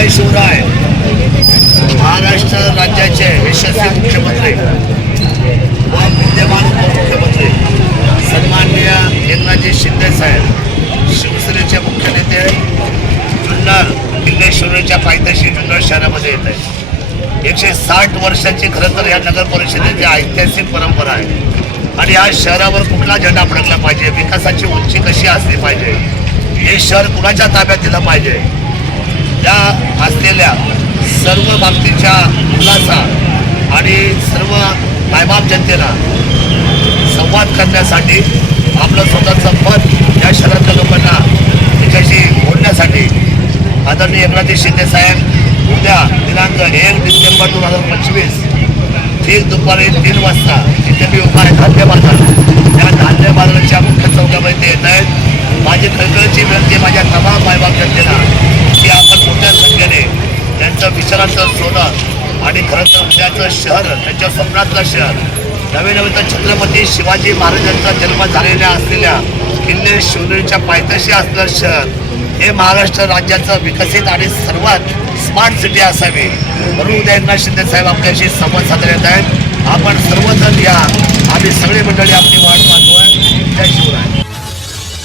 जय शिवराय महाराष्ट्र राज्याचे यशस्वी मुख्यमंत्री. व विद्यमान उपमुख्यमंत्री. सन्माननीय एकनाथजी शिंदे साहेब. शिवसेनेचे मुख्य नेते जुन्नर किल्ले पायथ्याशी जुन्नर शहरामध्ये येत आहे एकशे साठ वर्षाची खरं तर या नगर परिषदेची ऐतिहासिक परंपरा आहे. आणि या शहरावर कुठला झेंडा फडकला पाहिजे? विकासाची उंची कशी असली पाहिजे? हे शहर कुणाच्या ताब्यात दिलं पाहिजे? या असलेल्या सर्व बाबतीच्या मुलाचा आणि सर्व मायबाप जनतेला संवाद करण्यासाठी आपलं स्वतःचं मत या शहरातल्या लोकांना त्याच्याशी बोलण्यासाठी आदरणीय एकनाथजी शिंदे साहेब उद्या दिनांक एक डिसेंबर दोन हजार पंचवीस ठीक दुपारी तीन वाजता इथे मी उभा आहे धान्य बाजार. त्या धान्य बाजाराच्या मुख्य चौकामध्ये ते येत आहेत. माझी कळकळीची विनंती माझ्या तमाम मायबाप जनतेला की आपण मोठ्या संख्येने त्यांचं सोनं आणि खरं तर उद्याचं शहर त्यांच्या स्वप्नातलं शहर. नवे नवे तर छत्रपती शिवाजी महाराजांचा जन्म झालेल्या असलेल्या किल्ले शिवनेरीच्या पायथ्याशी असलेलं शहर हे महाराष्ट्र राज्याचं विकसित आणि सर्वात स्मार्ट सिटी असावी. म्हणून उद्या शिंदे साहेब आपल्याशी संवाद साधण्यात आहेत. आपण सर्वजण या आम्ही सगळी मंडळी आपली वाट